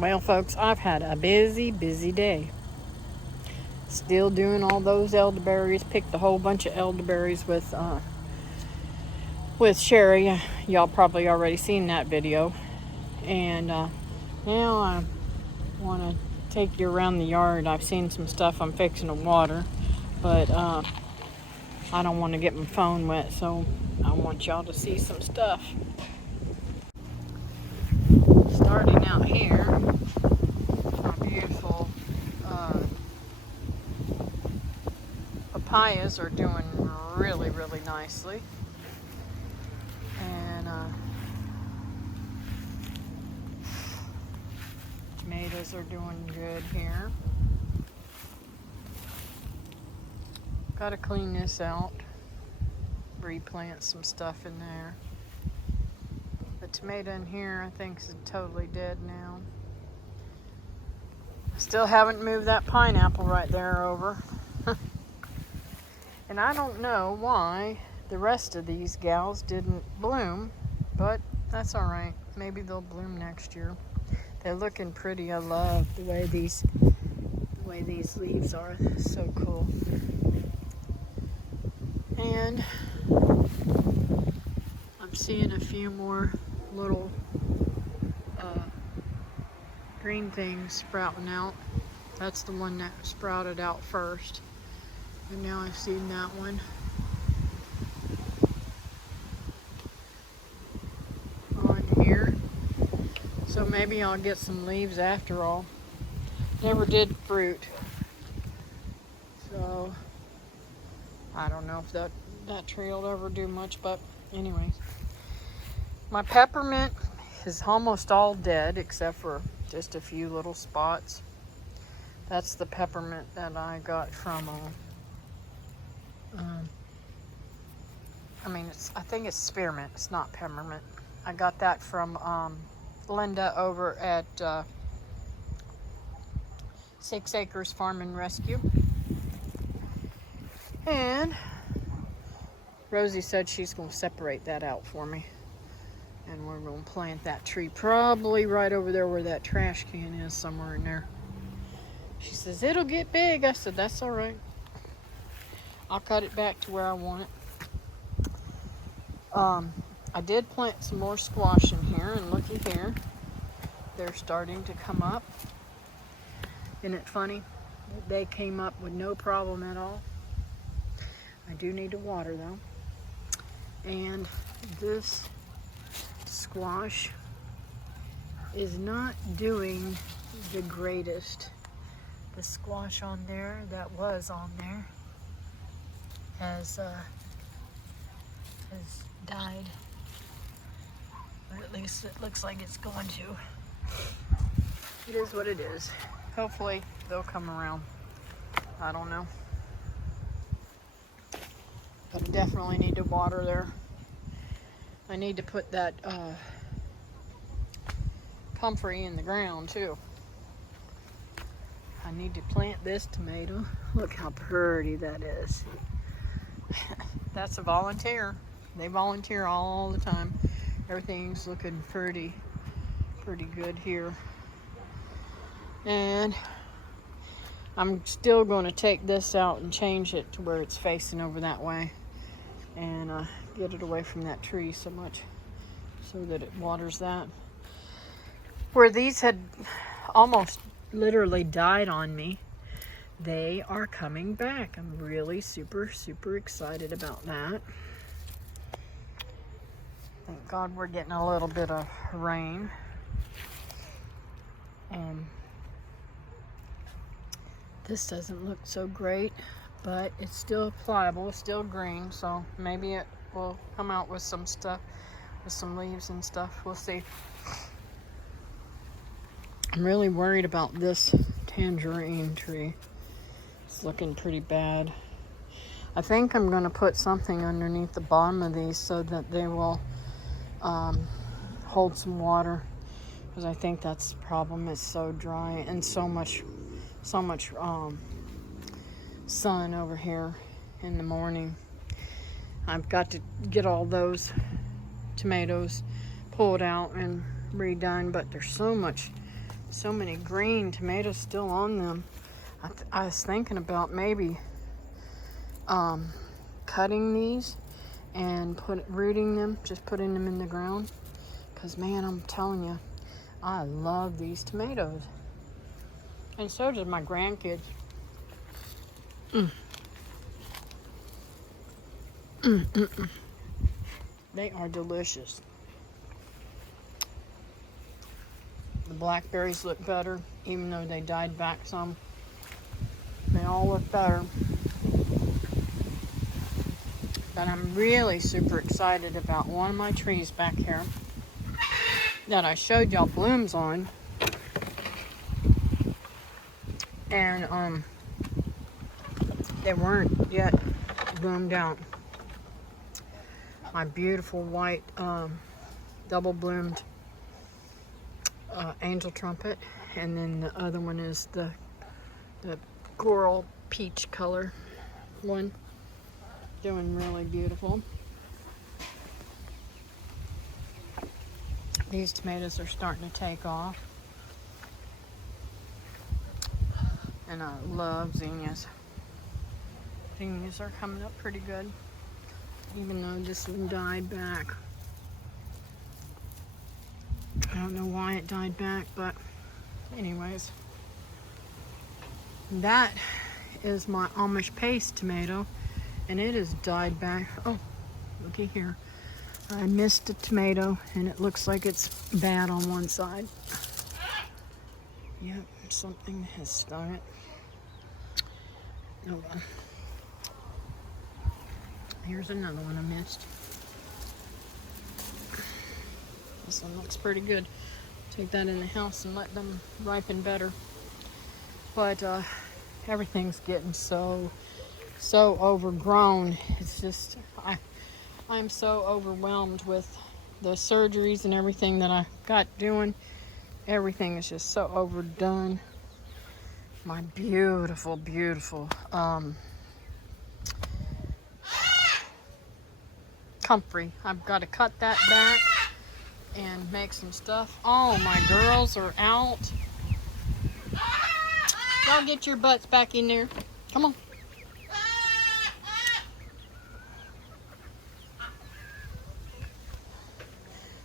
Well, folks, I've had a busy day. Still doing all those elderberries. Picked a whole bunch of elderberries with Sherry. Y'all probably already seen that video. And now I want to take you around the yard. I've seen some stuff I'm fixing to water, but I don't want to get my phone wet, so I want y'all to see some stuff. Starting out here, my beautiful papayas are doing really nicely, and tomatoes are doing good here. Got to clean this out, replant some stuff in there. The tomato in here I think is totally dead now. Still haven't moved that pineapple right there over. And I don't know why the rest of these gals didn't bloom, but that's all right. Maybe they'll bloom next year. They're looking pretty. I love the way these leaves are. So cool. And I'm seeing a few more little green things sprouting out. That's the one that sprouted out first. And now I've seen that one. On here. So maybe I'll get some leaves after all. Never did fruit. So I don't know if that tree will ever do much, but anyways. My peppermint is almost all dead except for just a few little spots. That's the peppermint that I got from I think it's spearmint. It's not peppermint. I got that from Linda over at 6 Acres Farm and Rescue. And Rosie said she's going to separate that out for me. And we're going to plant that tree probably right over there where that trash can is, somewhere in there. She says, it'll get big. I said, that's all right. I'll cut it back to where I want it. I did plant some more squash in here, and looky here. They're starting to come up. Isn't it funny? They came up with no problem at all. I do need to water though. And this squash is not doing the greatest. The squash on there that was on there has died, or at least it looks like it's going to. It is what it is. Hopefully they'll come around. I don't know, but I definitely need to water there. I need to put that comfrey in the ground too. I need to plant this tomato. Look how pretty that is. That's a volunteer. They volunteer all the time. Everything's looking pretty good here. And I'm still going to take this out and change it to where it's facing over that way. And get it away from that tree so much so that it waters that. Where these had almost literally died on me, they are coming back. I'm really super excited about that. Thank God we're getting a little bit of rain. This doesn't look so great, but it's still pliable, it's still green, so maybe it will come out with some stuff, with some leaves and stuff. We'll see. I'm really worried about this tangerine tree. It's looking pretty bad. I think I'm going to put something underneath the bottom of these so that they will hold some water, because I think that's the problem. It's so dry and so much sun over here in the morning. I've got to get all those tomatoes pulled out and redone, but there's so much so many green tomatoes still on them. I was thinking about maybe cutting these and rooting them, just putting them in the ground. Because, man, I'm telling you, I love these tomatoes. And so did my grandkids. They are delicious. The blackberries look better, even though they died back some. They all look better. But I'm really super excited about one of my trees back here that I showed y'all blooms on. And they weren't yet bloomed out. My beautiful white double bloomed angel trumpet, and then the other one is the coral peach color one, doing really beautiful. These tomatoes are starting to take off, and I love zinnias. Zinnias are coming up pretty good, even though this one died back. I don't know why it died back, but anyways. That is my Amish paste tomato, and it has died back. Oh, looky here. I missed a tomato, and it looks like it's bad on one side. Yep, something has stung it. Oh well. Here's another one I missed. This one looks pretty good. Take that in the house and let them ripen better. But everything's getting so overgrown. It's just I'm so overwhelmed with the surgeries and everything that I got doing. Everything is just so overdone. My beautiful, beautiful comfrey. I've got to cut that back and make some stuff. Oh, my girls are out. Y'all get your butts back in there. Come on.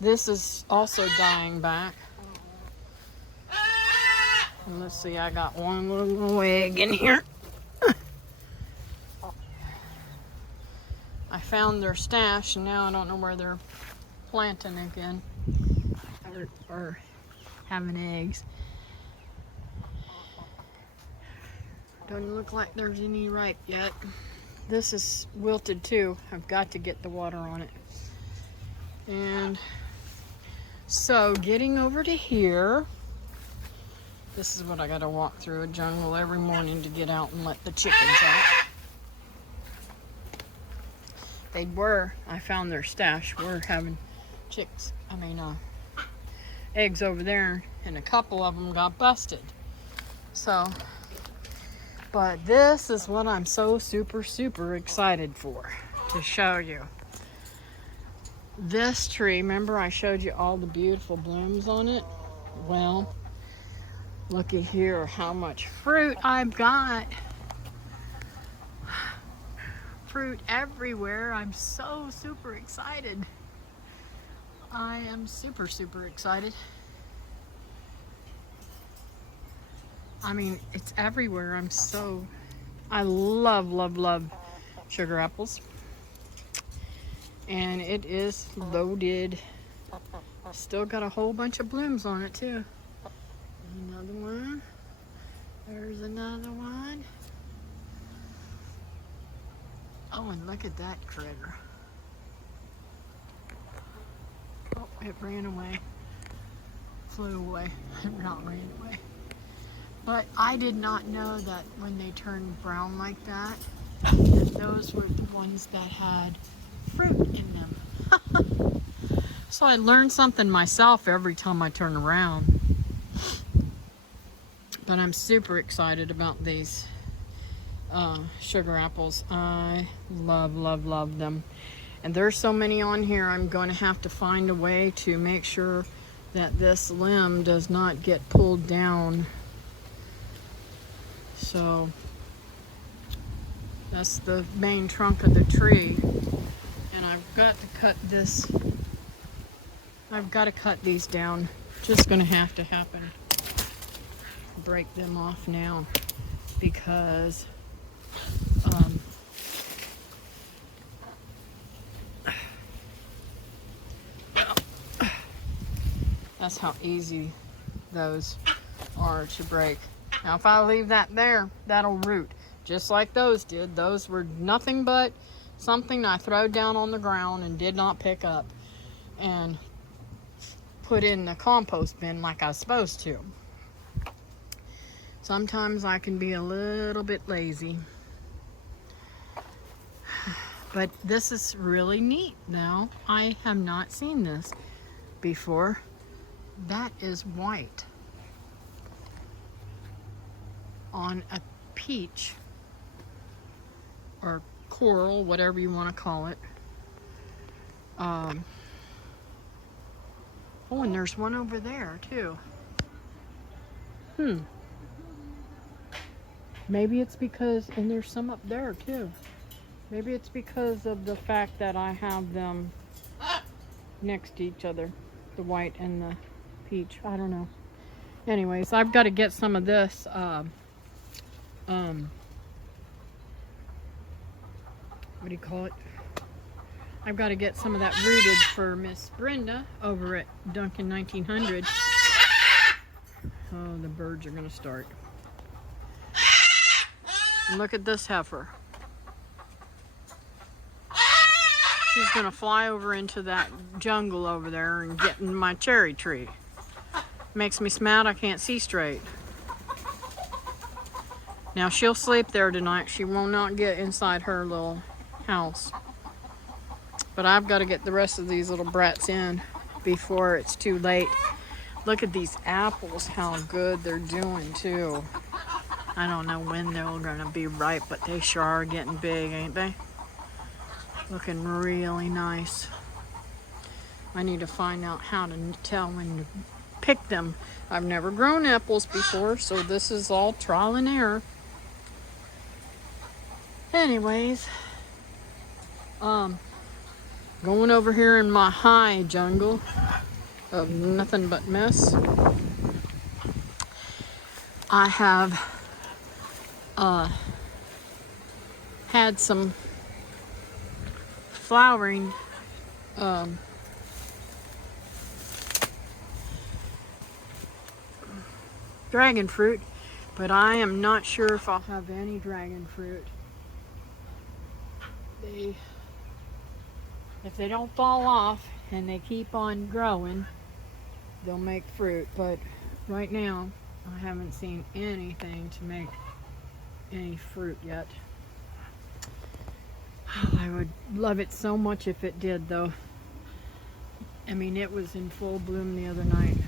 This is also dying back. And let's see, I got one little egg in here. I found their stash, and now I don't know where they're planting again or having eggs. Doesn't look like there's any ripe yet. This is wilted too. I've got to get the water on it. And so getting over to here, this is what I gotta walk through a jungle every morning to get out and let the chickens out. I found their stash. We're having eggs over there, and a couple of them got busted. So, but this is what I'm so super excited for, to show you. This tree, remember I showed you all the beautiful blooms on it? Well, looky here how much fruit I've got. Fruit everywhere. I'm so super excited. I am super excited. I mean, it's everywhere. I love sugar apples. And it is loaded. Still got a whole bunch of blooms on it too. Another one. There's another one. Oh, and look at that critter. Oh, it ran away. Flew away. Not ran away. But I did not know that when they turned brown like that those were the ones that had fruit in them. So I learned something myself every time I turn around. But I'm super excited about these sugar apples. I love them. And there's so many on here, I'm going to have to find a way to make sure that this limb does not get pulled down. So that's the main trunk of the tree. And I've got to cut this. I've got to cut these down. Just gonna have to happen. Break them off now because that's how easy those are to break. Now if I leave that there, that'll root just like those did. Those were nothing but something I threw down on the ground and did not pick up and put in the compost bin like I was supposed to. Sometimes I can be a little bit lazy. But this is really neat now. I have not seen this before. That is white on a peach or coral, whatever you want to call it. Oh, and there's one over there too. Maybe it's because, and there's some up there too. Maybe it's because of the fact that I have them next to each other, the white and the peach. I don't know. Anyways, I've got to get some of this what do you call it? I've got to get some of that rooted for Miss Brenda over at Duncan 1900. Oh, the birds are going to start. And look at this heifer. She's going to fly over into that jungle over there and get in my cherry tree. Makes me mad I can't see straight. Now she'll sleep there tonight. She will not get inside her little house. But I've got to get the rest of these little brats in before it's too late. Look at these apples, how good they're doing too. I don't know when they're going to be ripe, but they sure are getting big, ain't they? Looking really nice. I need to find out how to tell when to pick them. I've never grown apples before, so this is all trial and error. Anyways, going over here in my high jungle of nothing but mess. I have had some flowering dragon fruit, but I am not sure if I'll have any dragon fruit. If they don't fall off and they keep on growing, they'll make fruit. But right now, I haven't seen anything to make any fruit yet. I would love it so much if it did, though. I mean, it was in full bloom the other night.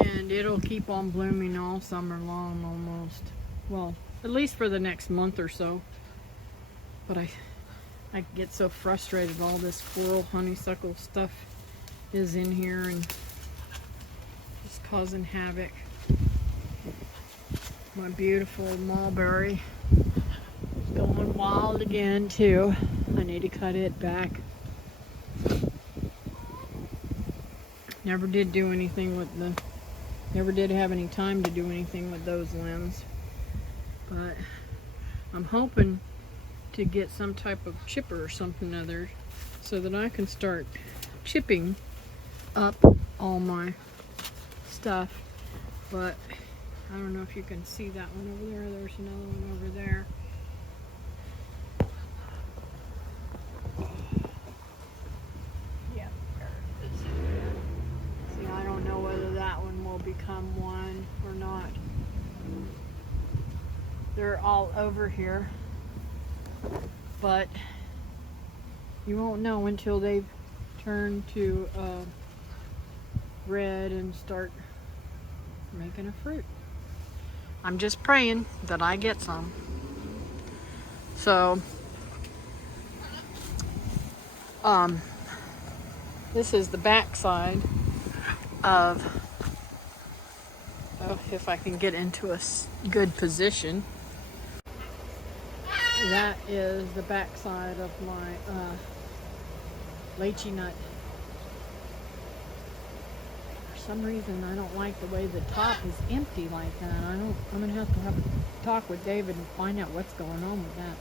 And it'll keep on blooming all summer long almost. Well, at least for the next month or so. But I get so frustrated. All this coral honeysuckle stuff is in here and just causing havoc. My beautiful mulberry is going wild again too. I need to cut it back. Never did do anything with never did have any time to do anything with those limbs. But I'm hoping to get some type of chipper or something other so that I can start chipping up all my stuff. But I don't know if you can see that one over there. There's another one over there. Yeah, there it is. See, I don't know whether that one will become one or not. They're all over here. But you won't know until they've turned to red and start making a fruit. I'm just praying that I get some. So, this is the back side of, oh, if I can get into a good position. That is the back side of my lychee nut. For some reason I don't like the way the top is empty like that. I'm gonna have a talk with David and find out what's going on with that.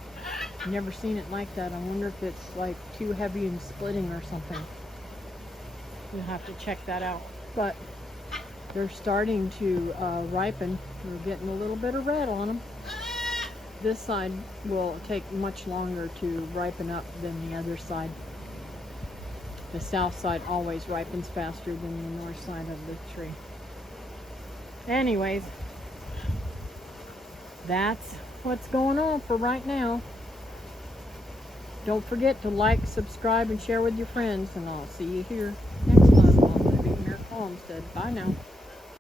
I've never seen it like that. I wonder if it's like too heavy and splitting or something. You'll have to check that out. But they're starting to ripen. We're getting a little bit of red on them. This side will take much longer to ripen up than the other side. The south side always ripens faster than the north side of the tree. Anyways, that's what's going on for right now. Don't forget to like, subscribe, and share with your friends, and I'll see you here next time on Living Here at Homestead. Bye now.